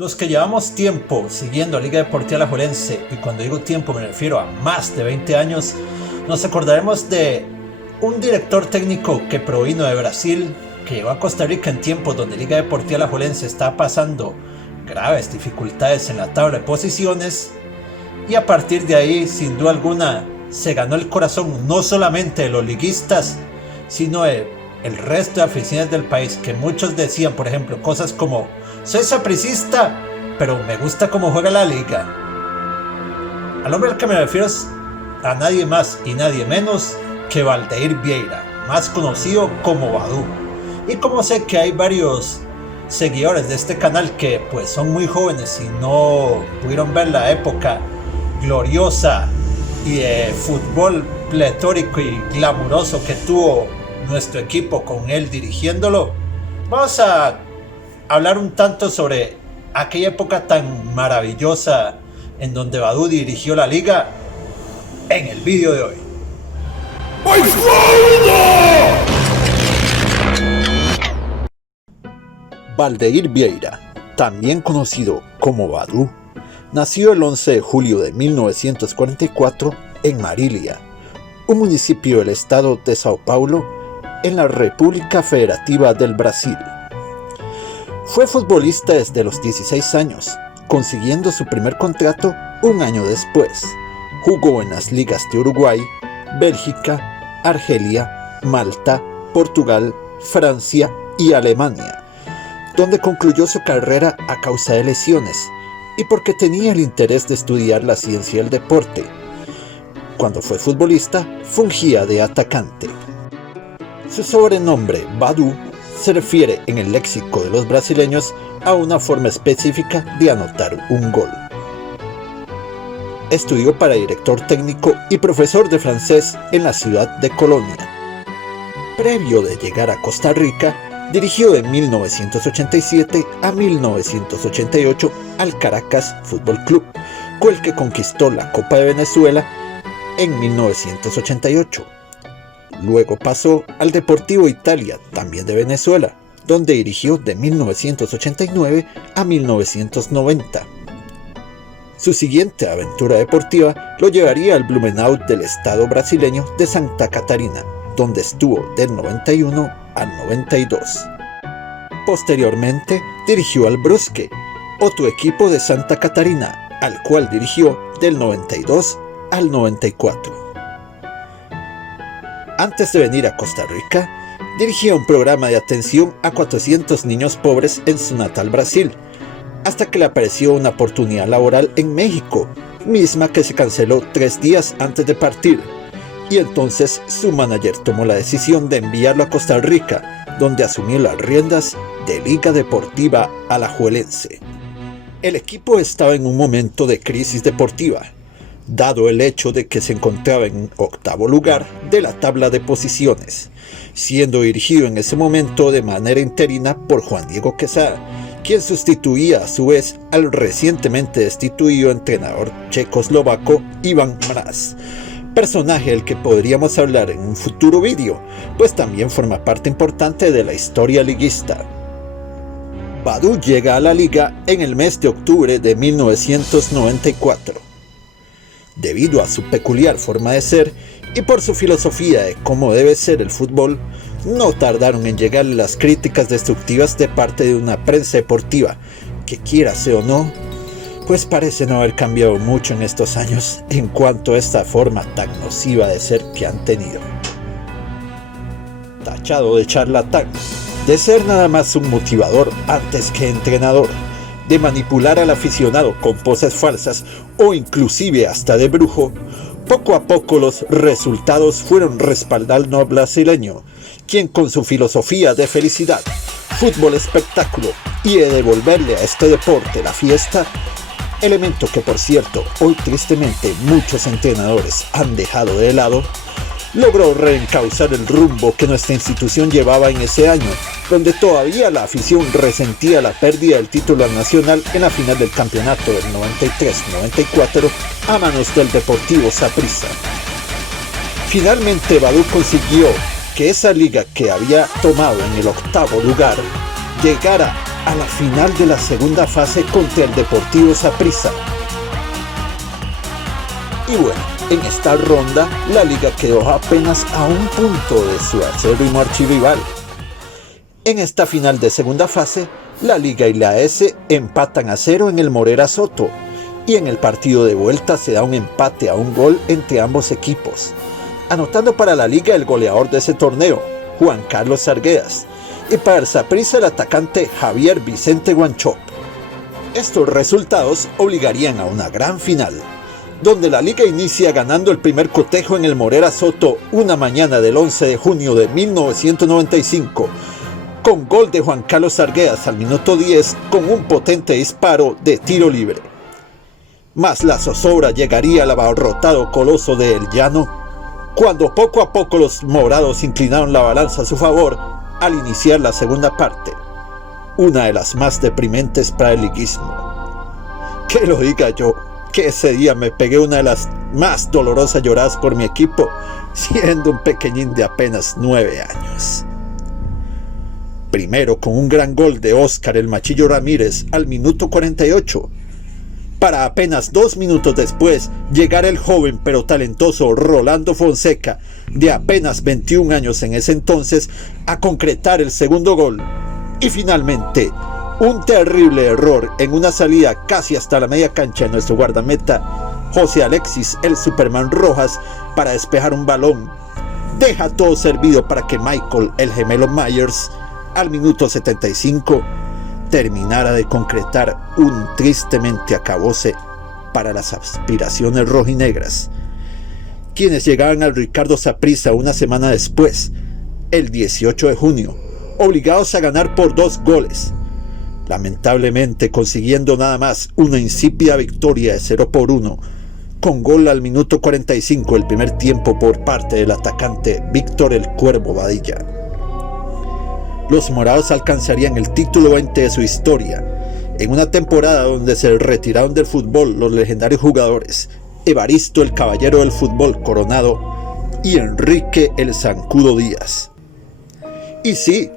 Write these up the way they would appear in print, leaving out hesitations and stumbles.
Los que llevamos tiempo siguiendo a Liga Deportiva Alajuelense, y cuando digo tiempo me refiero a más de 20 años, nos acordaremos de un director técnico que provino de Brasil, que llegó a Costa Rica en tiempos donde Liga Deportiva Alajuelense estaba pasando graves dificultades en la tabla de posiciones, y a partir de ahí, sin duda alguna, se ganó el corazón no solamente de los liguistas, sino de el resto de aficionados del país, que muchos decían, por ejemplo, cosas como: soy sapricista, pero me gusta cómo juega la liga. Al hombre al que me refiero es a nadie más y nadie menos que Valdeir Vieira, más conocido como Badú. Y como sé que hay varios seguidores de este canal que pues son muy jóvenes y no pudieron ver la época gloriosa y de fútbol pletórico y glamuroso que tuvo nuestro equipo con él dirigiéndolo, vamos a hablar un tanto sobre aquella época tan maravillosa en donde Badú dirigió la liga en el vídeo de hoy. Valdeir Vieira, también conocido como Badú, nació el 11 de julio de 1944 en Marília, un municipio del estado de Sao Paulo, en la República Federativa del Brasil. Fue futbolista desde los 16 años, consiguiendo su primer contrato un año después. Jugó en las ligas de Uruguay, Bélgica, Argelia, Malta, Portugal, Francia y Alemania, donde concluyó su carrera a causa de lesiones y porque tenía el interés de estudiar la ciencia del deporte. Cuando fue futbolista, fungía de atacante. Su sobrenombre, Badú, se refiere en el léxico de los brasileños a una forma específica de anotar un gol. Estudió para director técnico y profesor de francés en la ciudad de Colonia. Previo de llegar a Costa Rica, dirigió de 1987 a 1988 al Caracas Fútbol Club, con el que conquistó la Copa de Venezuela en 1988. Luego pasó al Deportivo Italia, también de Venezuela, donde dirigió de 1989 a 1990. Su siguiente aventura deportiva lo llevaría al Blumenau del estado brasileño de Santa Catarina, donde estuvo del 91 al 92. Posteriormente dirigió al Brusque, otro equipo de Santa Catarina, al cual dirigió del 92 al 94. Antes de venir a Costa Rica, dirigía un programa de atención a 400 niños pobres en su natal Brasil, hasta que le apareció una oportunidad laboral en México, misma que se canceló 3 días antes de partir, y entonces su manager tomó la decisión de enviarlo a Costa Rica, donde asumió las riendas de Liga Deportiva Alajuelense. El equipo estaba en un momento de crisis deportiva, dado el hecho de que se encontraba en 8º lugar de la tabla de posiciones, siendo dirigido en ese momento de manera interina por Juan Diego Quesada, quien sustituía a su vez al recientemente destituido entrenador checoslovaco Ivan Mraz, personaje del que podríamos hablar en un futuro vídeo, pues también forma parte importante de la historia liguista. Badú llega a la liga en el mes de octubre de 1994. Debido a su peculiar forma de ser y por su filosofía de cómo debe ser el fútbol, no tardaron en llegarle las críticas destructivas de parte de una prensa deportiva que, quiera sea o no, pues parece no haber cambiado mucho en estos años en cuanto a esta forma tan nociva de ser que han tenido. Tachado de charlatán, de ser nada más un motivador antes que entrenador, de manipular al aficionado con poses falsas o inclusive hasta de brujo, poco a poco los resultados fueron respaldando al brasileño, quien con su filosofía de felicidad, fútbol espectáculo y de devolverle a este deporte la fiesta, elemento que por cierto hoy tristemente muchos entrenadores han dejado de lado, logró reencauzar el rumbo que nuestra institución llevaba en ese año, donde todavía la afición resentía la pérdida del título nacional en la final del campeonato del 93-94 a manos del Deportivo Saprissa. Finalmente Badú consiguió que esa liga que había tomado en el 8º lugar llegara a la final de la segunda fase contra el Deportivo Saprissa. Y bueno, en esta ronda la liga quedó apenas a un punto de su acérrimo archirrival. En esta final de segunda fase, la liga y la S empatan a 0 en el Morera Soto, y en el partido de vuelta se da un empate a un gol entre ambos equipos, anotando para la liga el goleador de ese torneo, Juan Carlos Arguedas, y para el Saprissa el atacante Javier Vicente Guanchop. Estos resultados obligarían a una gran final, donde la liga inicia ganando el primer cotejo en el Morera Soto una mañana del 11 de junio de 1995, con gol de Juan Carlos Arguedas al minuto 10 con un potente disparo de tiro libre. Mas la zozobra llegaría al abarrotado Coloso de El Llano, cuando poco a poco los morados inclinaron la balanza a su favor al iniciar la segunda parte, una de las más deprimentes para el liguismo. Que lo diga yo, que ese día me pegué una de las más dolorosas lloradas por mi equipo, siendo un pequeñín de apenas 9 años. Primero con un gran gol de Óscar el Machillo Ramírez al minuto 48, para apenas 2 minutos después llegar el joven pero talentoso Rolando Fonseca, de apenas 21 años en ese entonces, a concretar el segundo gol. Y finalmente, un terrible error en una salida casi hasta la media cancha de nuestro guardameta José Alexis el Superman Rojas para despejar un balón deja todo servido para que Michael el Gemelo Myers al minuto 75 terminara de concretar un tristemente acabose para las aspiraciones rojinegras, quienes llegaban al Ricardo Saprissa una semana después, el 18 de junio, obligados a ganar por 2 goles, lamentablemente consiguiendo nada más una insípida victoria de 0-1, con gol al minuto 45 del primer tiempo por parte del atacante Víctor el Cuervo Badilla. Los morados alcanzarían el título 20 de su historia, en una temporada donde se retiraron del fútbol los legendarios jugadores Evaristo el Caballero del Fútbol Coronado y Enrique el Zancudo Díaz. Y sí,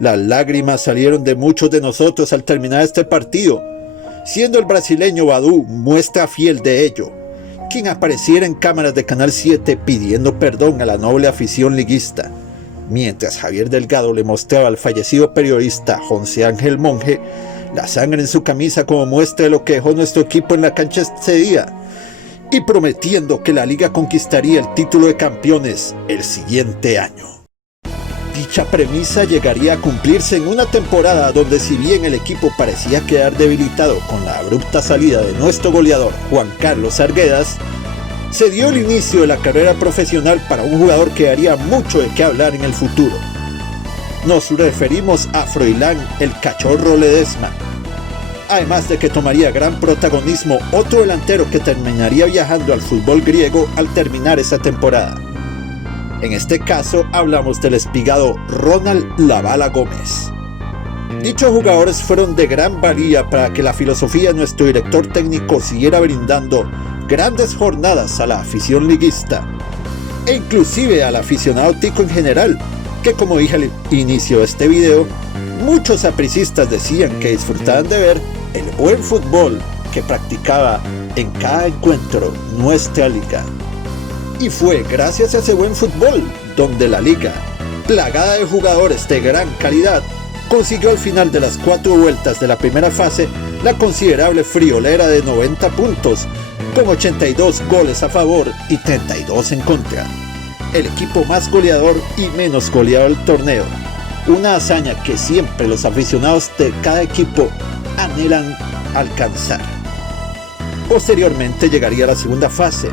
las lágrimas salieron de muchos de nosotros al terminar este partido, siendo el brasileño Badú muestra fiel de ello, quien apareciera en cámaras de Canal 7 pidiendo perdón a la noble afición liguista, mientras Javier Delgado le mostraba al fallecido periodista José Ángel Monge la sangre en su camisa como muestra de lo que dejó nuestro equipo en la cancha ese día, y prometiendo que la liga conquistaría el título de campeones el siguiente año. Dicha premisa llegaría a cumplirse en una temporada donde, si bien el equipo parecía quedar debilitado con la abrupta salida de nuestro goleador Juan Carlos Arguedas, se dio el inicio de la carrera profesional para un jugador que daría mucho de qué hablar en el futuro. Nos referimos a Froilán el Cachorro Ledesma, además de que tomaría gran protagonismo otro delantero que terminaría viajando al fútbol griego al terminar esa temporada. En este caso hablamos del espigado Ronald La Bala Gómez. Dichos jugadores fueron de gran valía para que la filosofía de nuestro director técnico siguiera brindando grandes jornadas a la afición liguista, e inclusive al aficionado tico en general, que, como dije al inicio de este video, muchos sapricistas decían que disfrutaban de ver el buen fútbol que practicaba en cada encuentro nuestra liga. Y fue gracias a ese buen fútbol donde la liga, plagada de jugadores de gran calidad, consiguió al final de las 4 vueltas de la primera fase la considerable friolera de 90 puntos, con 82 goles a favor y 32 en contra. El equipo más goleador y menos goleado del torneo, una hazaña que siempre los aficionados de cada equipo anhelan alcanzar. Posteriormente llegaría la segunda fase,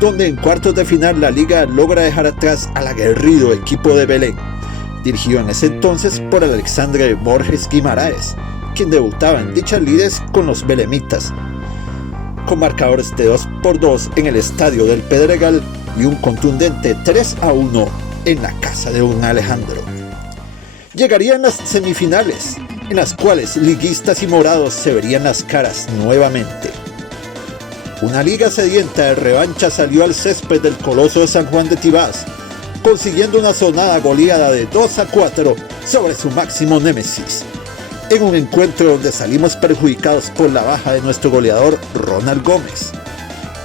donde en cuartos de final la liga logra dejar atrás al aguerrido equipo de Belén, dirigido en ese entonces por Alexandre Borges Guimaraes, quien debutaba en dichas lides con los belemitas, con marcadores de 2-2 en el estadio del Pedregal y un contundente 3-1 en la casa de don Alejandro. Llegarían las semifinales, en las cuales liguistas y morados se verían las caras nuevamente. Una liga sedienta de revancha salió al césped del Coloso de San Juan de Tibás, consiguiendo una sonada goleada de 2-4 sobre su máximo némesis, en un encuentro donde salimos perjudicados por la baja de nuestro goleador Ronald Gómez,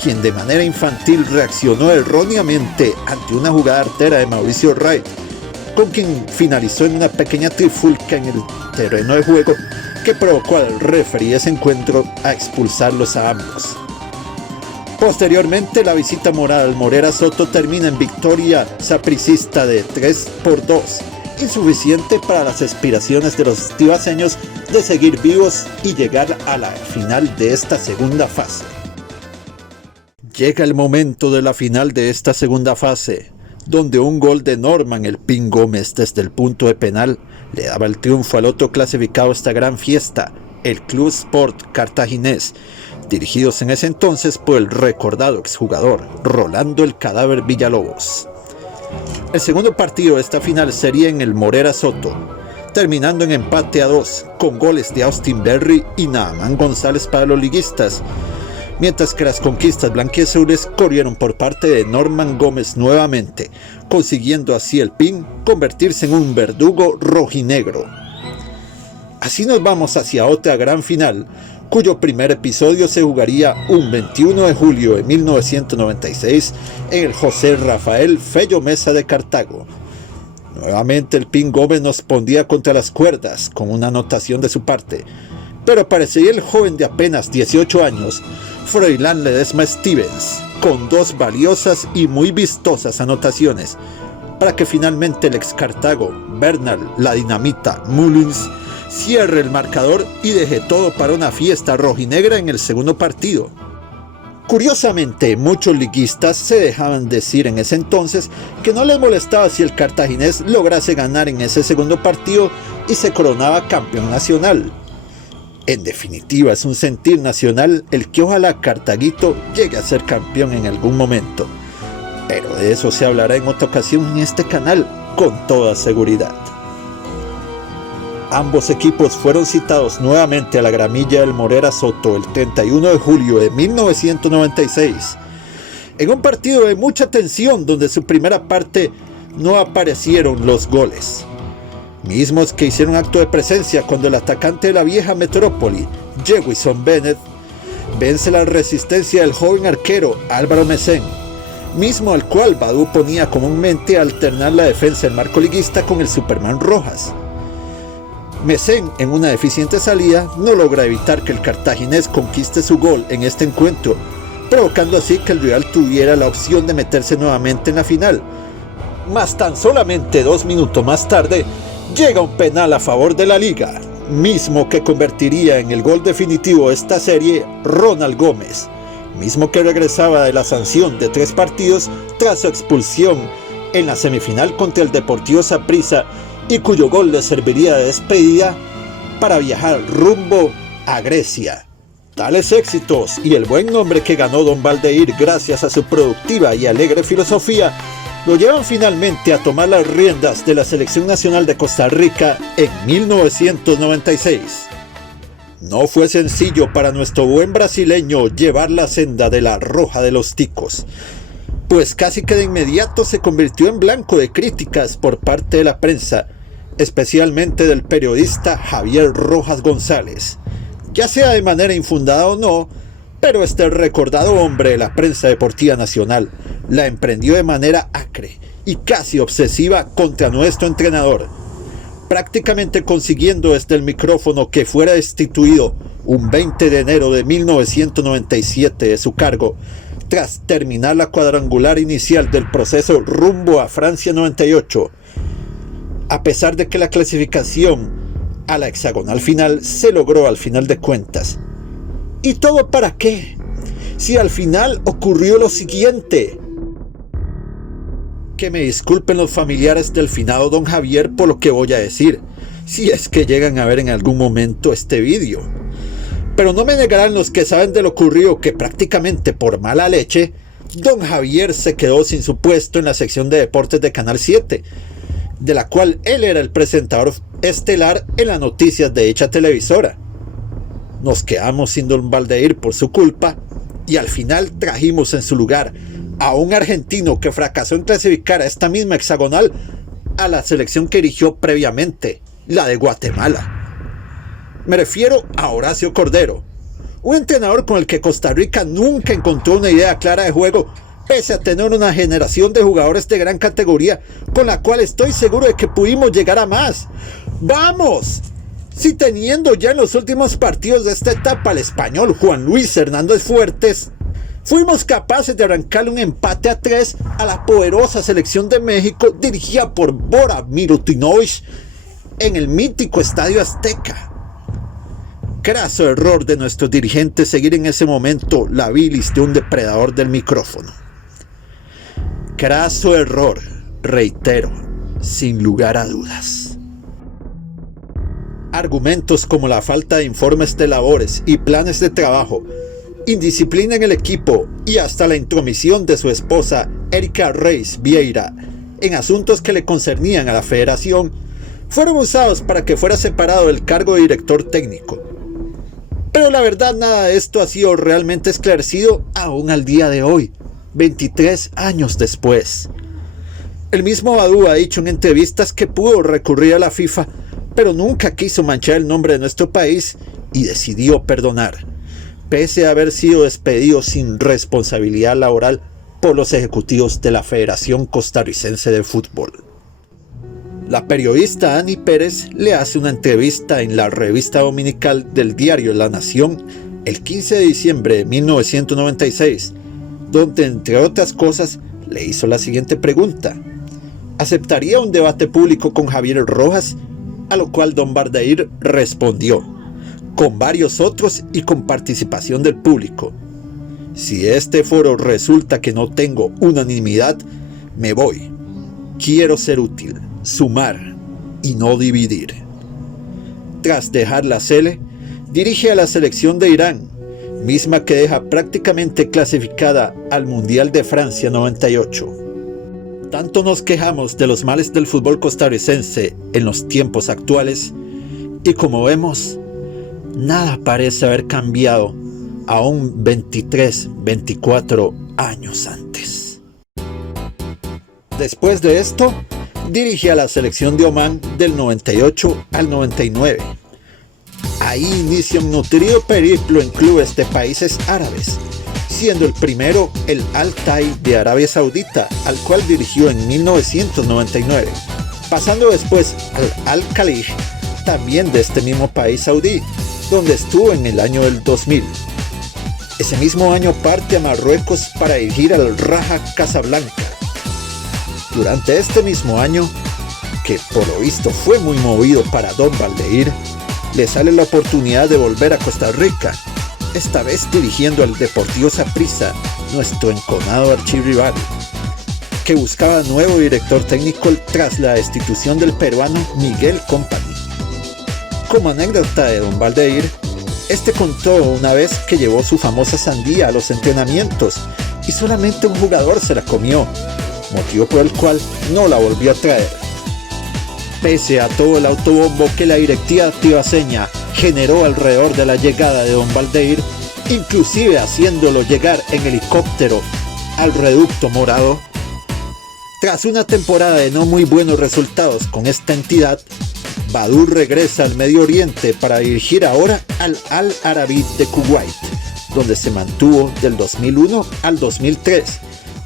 quien de manera infantil reaccionó erróneamente ante una jugada artera de Mauricio Wright, con quien finalizó en una pequeña trifulca en el terreno de juego que provocó al referee de ese encuentro a expulsarlos a ambos. Posteriormente, la visita morada al Morera Soto termina en victoria sapricista de 3-2, insuficiente para las aspiraciones de los tibaseños de seguir vivos y llegar a la final de esta segunda fase. Llega el momento de la final de esta segunda fase, donde un gol de Norman El Pin Gómez desde el punto de penal le daba el triunfo al otro clasificado a esta gran fiesta, el Club Sport Cartaginés, dirigidos en ese entonces por el recordado exjugador Rolando el Cadáver Villalobos. El segundo partido de esta final sería en el Morera Soto, terminando en empate a 2, con goles de Austin Berry y Naamán González para los liguistas, mientras que las conquistas blanquiazules corrieron por parte de Norman Gómez nuevamente, consiguiendo así el Pin convertirse en un verdugo rojinegro. Así nos vamos hacia otra gran final, cuyo primer episodio se jugaría un 21 de julio de 1996 en el José Rafael Fello Mesa de Cartago. Nuevamente el Pin Gómez nos pondría contra las cuerdas con una anotación de su parte, pero aparecería el joven de apenas 18 años, Froilán Ledesma Stevens, con dos valiosas y muy vistosas anotaciones, para que finalmente el ex Cartago, Bernal la Dinamita Mullins, cierre el marcador y deje todo para una fiesta rojinegra en el segundo partido. Curiosamente, muchos liguistas se dejaban decir en ese entonces que no les molestaba si el cartaginés lograse ganar en ese segundo partido y se coronaba campeón nacional. En definitiva, es un sentir nacional el que ojalá Cartaguito llegue a ser campeón en algún momento. Pero de eso se hablará en otra ocasión en este canal, con toda seguridad. Ambos equipos fueron citados nuevamente a la gramilla del Morera Soto el 31 de julio de 1996, en un partido de mucha tensión donde su primera parte no aparecieron los goles, mismos que hicieron acto de presencia cuando el atacante de la vieja metrópoli, Jewison Bennett, vence la resistencia del joven arquero Álvaro Mesén, mismo al cual Badú ponía comúnmente a alternar la defensa del marco liguista con el Superman Rojas. Mesén, en una deficiente salida, no logra evitar que el cartaginés conquiste su gol en este encuentro, provocando así que el rival tuviera la opción de meterse nuevamente en la final. Mas tan solamente 2 minutos más tarde, llega un penal a favor de la liga, mismo que convertiría en el gol definitivo de esta serie Ronald Gómez, mismo que regresaba de la sanción de 3 partidos tras su expulsión en la semifinal contra el Deportivo Saprissa, y cuyo gol le serviría de despedida para viajar rumbo a Grecia. Tales éxitos y el buen nombre que ganó Don Valdeir gracias a su productiva y alegre filosofía lo llevan finalmente a tomar las riendas de la Selección Nacional de Costa Rica en 1996. No fue sencillo para nuestro buen brasileño llevar la senda de la Roja de los Ticos, pues casi que de inmediato se convirtió en blanco de críticas por parte de la prensa, especialmente del periodista Javier Rojas González, ya sea de manera infundada o no, pero este recordado hombre de la prensa deportiva nacional la emprendió de manera acre y casi obsesiva contra nuestro entrenador, prácticamente consiguiendo desde el micrófono que fuera destituido un 20 de enero de 1997 de su cargo, tras terminar la cuadrangular inicial del proceso rumbo a Francia 98, a pesar de que la clasificación a la hexagonal final se logró al final de cuentas. ¿Y todo para qué? Si al final ocurrió lo siguiente. Que me disculpen los familiares del finado don Javier por lo que voy a decir, si es que llegan a ver en algún momento este vídeo. Pero no me negarán los que saben de lo ocurrido que prácticamente por mala leche, don Javier se quedó sin su puesto en la sección de deportes de Canal 7, de la cual él era el presentador estelar en las noticias de dicha televisora. Nos quedamos sin don Valdeir por su culpa y al final trajimos en su lugar a un argentino que fracasó en clasificar a esta misma hexagonal a la selección que dirigió previamente, la de Guatemala. Me refiero a Horacio Cordero, un entrenador con el que Costa Rica nunca encontró una idea clara de juego, pese a tener una generación de jugadores de gran categoría, con la cual estoy seguro de que pudimos llegar a más. ¡Vamos! Si teniendo ya en los últimos partidos de esta etapa al español Juan Luis Hernández Fuertes, fuimos capaces de arrancarle un empate a 3 a la poderosa selección de México dirigida por Bora Milutinovic en el mítico Estadio Azteca. Craso error de nuestros dirigentes seguir en ese momento la bilis de un depredador del micrófono. Craso error, reitero, sin lugar a dudas. Argumentos como la falta de informes de labores y planes de trabajo, indisciplina en el equipo y hasta la intromisión de su esposa Erika Reis Vieira en asuntos que le concernían a la federación fueron usados para que fuera separado del cargo de director técnico. Pero la verdad, nada de esto ha sido realmente esclarecido aún al día de hoy, 23 años después. El mismo Badú ha dicho en entrevistas que pudo recurrir a la FIFA, pero nunca quiso manchar el nombre de nuestro país y decidió perdonar, pese a haber sido despedido sin responsabilidad laboral por los ejecutivos de la Federación Costarricense de Fútbol. La periodista Ani Pérez le hace una entrevista en la revista dominical del diario La Nación el 15 de diciembre de 1996, donde entre otras cosas le hizo la siguiente pregunta: ¿aceptaría un debate público con Javier Rojas? A lo cual Don Bardeir respondió, con varios otros y con participación del público: si este foro resulta que no tengo unanimidad, me voy. Quiero ser útil, sumar y no dividir. Tras dejar la Sele, dirige a la selección de Irán, misma que deja prácticamente clasificada al Mundial de Francia 98. Tanto nos quejamos de los males del fútbol costarricense en los tiempos actuales, y como vemos, nada parece haber cambiado aún 23, 24 años antes. Después de esto, dirige a la selección de Omán del 98 al 99. Ahí inicia un nutrido periplo en clubes de países árabes, siendo el primero el Al-Tai de Arabia Saudita, al cual dirigió en 1999, pasando después al Al-Khalij, también de este mismo país saudí, donde estuvo en el año del 2000. Ese mismo año parte a Marruecos para dirigir al Raja Casablanca. Durante este mismo año, que por lo visto fue muy movido para Don Valdeir, le sale la oportunidad de volver a Costa Rica, esta vez dirigiendo al Deportivo Saprissa, nuestro enconado archirrival, que buscaba nuevo director técnico tras la destitución del peruano Miguel Company. Como anécdota de Don Valdeir, este contó una vez que llevó su famosa sandía a los entrenamientos y solamente un jugador se la comió, motivo por el cual no la volvió a traer. Pese a todo el autobombo que la directiva tibaseña generó alrededor de la llegada de Don Valdeir, inclusive haciéndolo llegar en helicóptero al Reducto Morado, tras una temporada de no muy buenos resultados con esta entidad, Badú regresa al Medio Oriente para dirigir ahora al Al Arabi de Kuwait, donde se mantuvo del 2001 al 2003,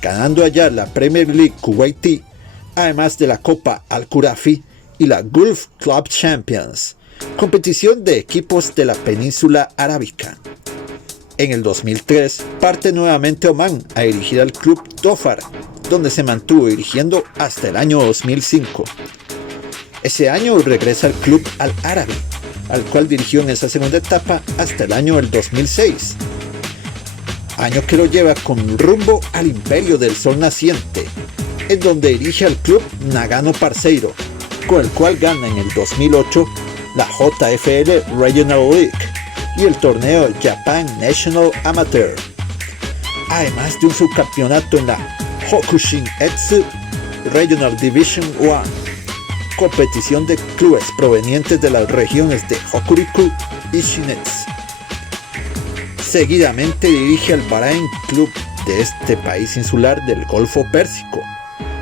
ganando allá la Premier League Kuwaití, además de la Copa Al-Khurafi y la Gulf Club Champions, competición de equipos de la península arábica. En el 2003 parte nuevamente a Omán a dirigir al club Dhofar, donde se mantuvo dirigiendo hasta el año 2005. Ese año regresa al club Al Arabi, al cual dirigió en esa segunda etapa hasta el año del 2006. Año que lo lleva con rumbo al Imperio del Sol Naciente, en donde dirige al club Nagano Parceiro, con el cual gana en el 2008 la JFL Regional League y el torneo Japan National Amateur, además de un subcampeonato en la Hokushin Etsu Regional Division 1, competición de clubes provenientes de las regiones de Hokuriku y Shinetsu. Seguidamente dirige al Bahrain Club de este país insular del Golfo Pérsico,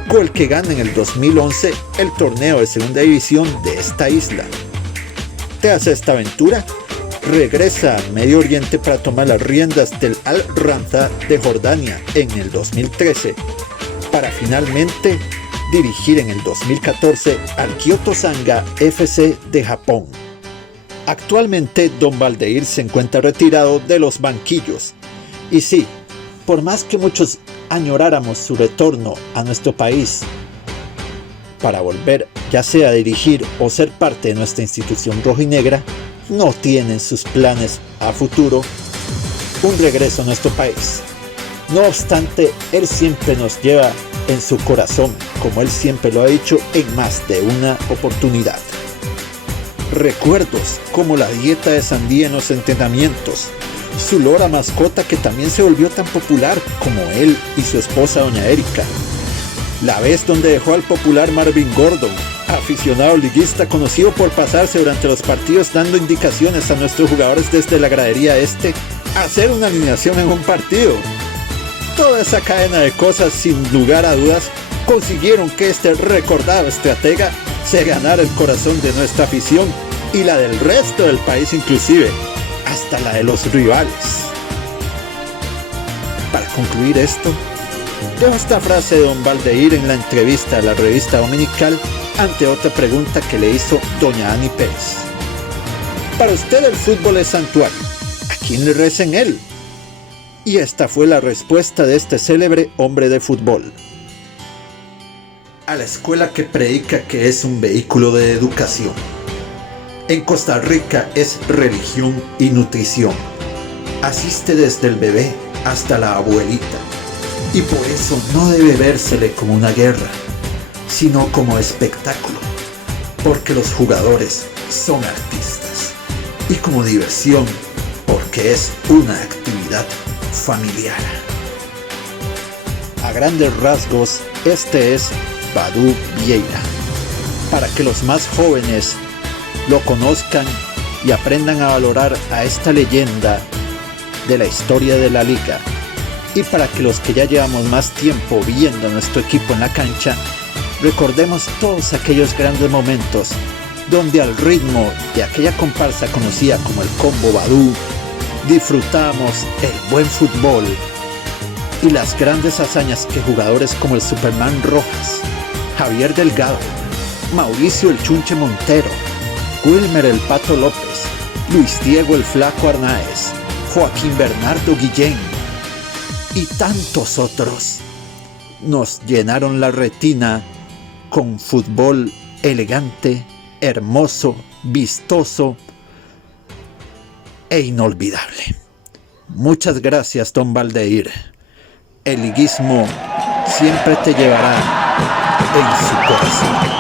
con el que gana en el 2011 el torneo de segunda división de esta isla. Tras esta aventura, regresa a Medio Oriente para tomar las riendas del Al-Ranza de Jordania en el 2013, para finalmente dirigir en el 2014 al Kyoto Sanga FC de Japón. Actualmente Don Baldeir se encuentra retirado de los banquillos. Y sí, por más que muchos añoráramos su retorno a nuestro país para volver ya sea a dirigir o ser parte de nuestra institución rojinegra, no tienen sus planes a futuro un regreso a nuestro país. No obstante, él siempre nos lleva en su corazón, como él siempre lo ha dicho en más de una oportunidad. Recuerdos como la dieta de sandía en los entrenamientos, su lora mascota que también se volvió tan popular como él y su esposa doña Erika, la vez donde dejó al popular Marvin Gordon, aficionado liguista conocido por pasarse durante los partidos dando indicaciones a nuestros jugadores desde la gradería hacer una alineación en un partido. Toda esa cadena de cosas, sin lugar a dudas, consiguieron que este recordado estratega se ganara el corazón de nuestra afición y la del resto del país, inclusive hasta la de los rivales. Para concluir esto, dejo esta frase de Don Baldeir en la entrevista a la revista dominical ante otra pregunta que le hizo doña Ani Pérez. Para usted el fútbol es santuario, ¿a quién le reza en él? Y esta fue la respuesta de este célebre hombre de fútbol. A la escuela que predica que es un vehículo de educación. En Costa Rica es religión y nutrición. Asiste desde el bebé hasta la abuelita. Y por eso no debe vérsele como una guerra, sino como espectáculo, porque los jugadores son artistas, y como diversión, porque es una actividad familiar. A grandes rasgos, este es Badou Vieira, para que los más jóvenes lo conozcan y aprendan a valorar a esta leyenda de la historia de la liga, y para que los que ya llevamos más tiempo viendo a nuestro equipo en la cancha, recordemos todos aquellos grandes momentos donde al ritmo de aquella comparsa conocida como el Combo Badou, disfrutamos el buen fútbol y las grandes hazañas que jugadores como el Superman Rojas, Javier Delgado, Mauricio el Chunche Montero, Wilmer el Pato López, Luis Diego el Flaco Arnaez, Joaquín Bernardo Guillén y tantos otros nos llenaron la retina con fútbol elegante, hermoso, vistoso e inolvidable. Muchas gracias, Don Baldeir. El liguismo siempre te llevará en su corazón.